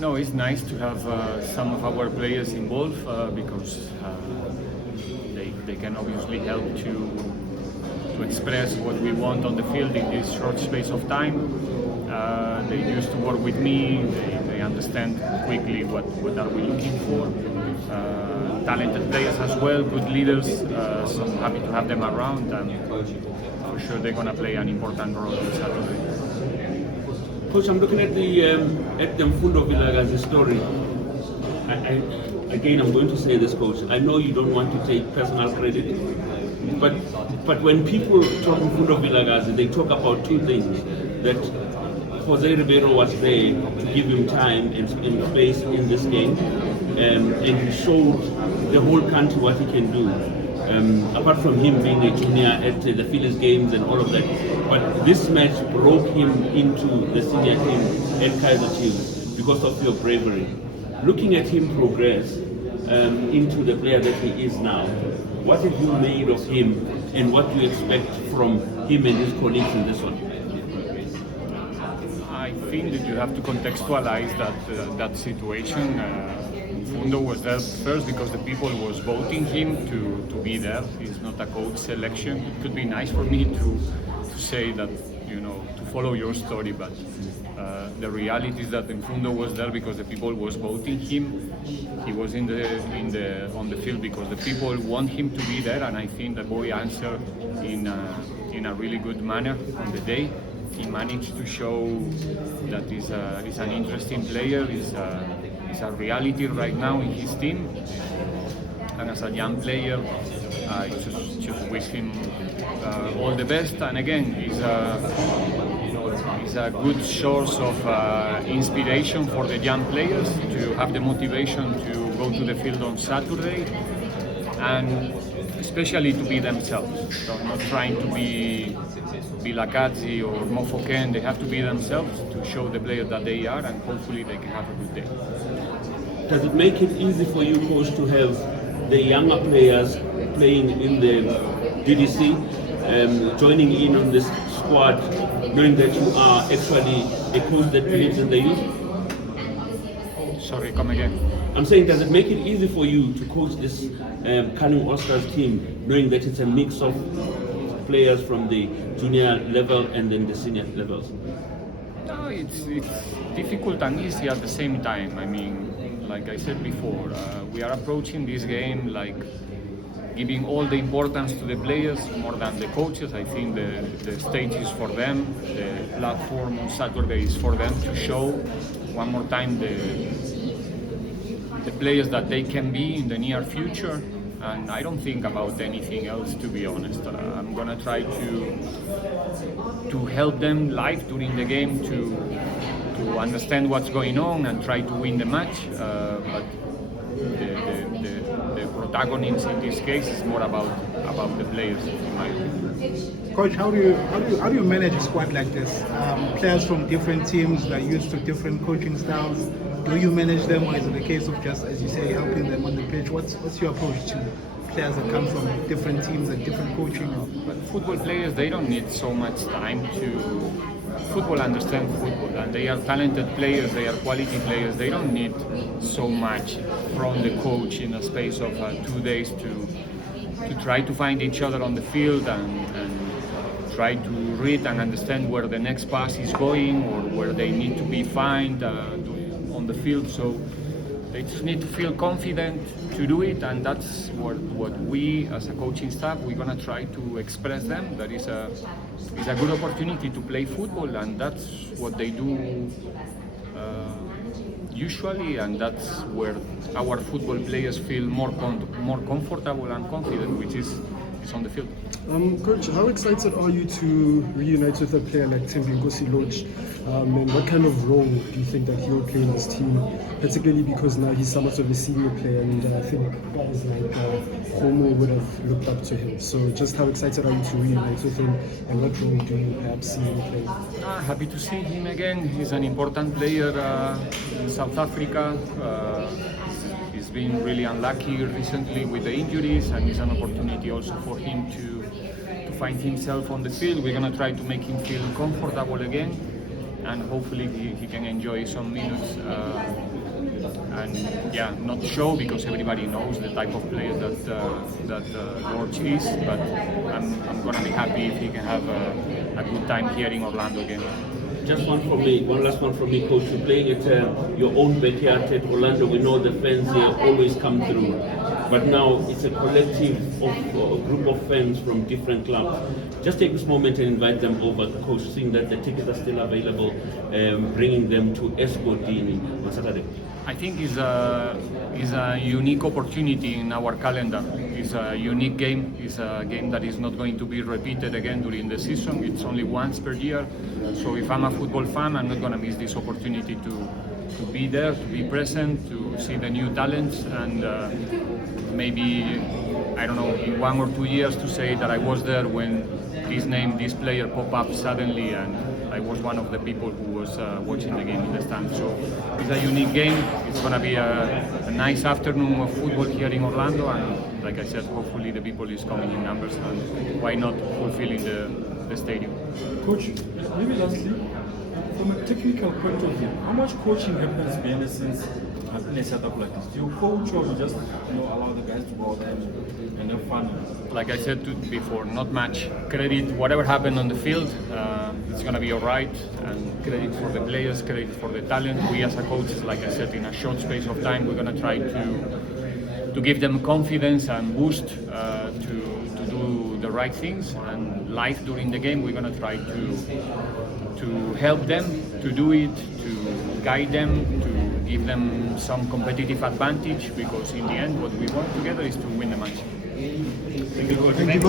No, it's nice to have some of our players involved because they can obviously help to express what we want on the field in this short space of time. They used to work with me. They understand quickly what are we looking for. Talented players as well, good leaders. So I'm happy to have them around, and for sure they're going to play an important role on Saturday. Coach, I'm looking at the Mfundo Vilakazi story. Again, I'm going to say this, Coach. I know you don't want to take personal credit, but when people talk Mfundo Vilakazi, they talk about two things: that Jose Riveiro was there to give him time and space in this game, and he showed the whole country what he can do. Apart from him being a junior at the Phillies games and all of that, but this match broke him into the senior team at Kaizer Chiefs because of your bravery. Looking at him progress into the player that he is now, what have you made of him, and what do you expect from him and his colleagues in this one? I think that you have to contextualize that situation. Mfundo was there first because the people was voting him to be there. He's not a coach selection. It could be nice for me to say that, to follow your story, but the reality is that Mfundo was there because the people was voting him. He was on the field because the people want him to be there, and I think the boy answered in a really good manner on the day. He managed to show that he's an interesting player. He's a reality right now in his team, and as a young player, I just wish him all the best. And again, he's a good source of inspiration for the young players to have the motivation to go to the field on Saturday, and especially to be themselves. So not trying to be Vilakazi or Mofoken. They have to be themselves to show the players that they are, and hopefully they can have a good day. Does it make it easy for you, Coach, to have the younger players playing in the DDC, joining in on this squad, knowing that you are actually a coach that believes in the youth? Sorry, come again. I'm saying, does it make it easy for you to coach this Carling All-Stars team, knowing that it's a mix of players from the junior level and then the senior levels? No, it's difficult and easy at the same time. I mean, like I said before, we are approaching this game like giving all the importance to the players more than the coaches. I think the stage is for them, the platform on Saturday is for them to show one more time the players that they can be in the near future. And I don't think about anything else, to be honest. I'm gonna try to help them live during the game to understand what's going on and try to win the match. But the protagonists in this case is more about the players, in my opinion. Coach, how do you manage a squad like this? Players from different teams that are used to different coaching styles. Do you manage them, or is it a case of just, as you say, helping them on the pitch? What's your approach to players that come from different teams and different coaching? But football players, they don't need so much time to understand football, and they are talented players, they are quality players. They don't need so much from the coach in a space of 2 days to try to find each other on the field and try to read and understand where the next pass is going or where they need to be found on the field. So they just need to feel confident to do it, and that's what we as a coaching staff, we're gonna try to express them. That is a good opportunity to play football, and that's what they do usually, and that's where our football players feel more comfortable and confident, which is on the field. Coach, how excited are you to reunite with a player like Lorch? And what kind of role do you think that he'll play in this team, particularly because now he's somewhat of a senior player, and I think guys like Homo would have looked up to him. So just how excited are you to reunite with him, and what role do you perhaps see him play? Happy to see him again. He's an important player in South Africa. He's been really unlucky recently with the injuries, and it's an opportunity also for him to find himself on the field. We're going to try to make him feel comfortable again, and hopefully he can enjoy some minutes not show because everybody knows the type of player that Lorch is, but I'm gonna be happy if he can have a good time here in Orlando again. Just one last one from me, Coach. You're playing at your own backyard at Orlando. We know the fans here always come through, but now it's a collective of a group of fans from different clubs. Just take this moment and invite them over, Coach, seeing that the tickets are still available, bringing them to Escotini on Saturday. I think is a unique opportunity in our calendar. It's a unique game. It's a game that is not going to be repeated again during the season. It's only once per year. So if I'm a football fan, I'm not going to miss this opportunity to be there, to be present, to see the new talents, and maybe, I don't know, in 1 or 2 years to say that I was there when this player pop up suddenly, and I was one of the people who was watching the game in the stand. So it's a unique game. It's going to be a nice afternoon of football here in Orlando, and like I said, hopefully the people is coming in numbers, and why not fulfilling the stadium. Coach, maybe lastly, from a technical point of view, how much coaching happens behind the scenes in a setup like this? Do you coach or you just allow the guys to go out there and have fun? Like I said before, not much. Credit, whatever happened on the field, it's going to be all right. And credit for the players, credit for the talent. We as a coaches, like I said, in a short space of time, we're going to try to give them confidence and boost to do the right things. And life during the game, we're going to try to help them to do it, to guide them, to give them some competitive advantage, because in the end, what we want together is to win the match. Thank you.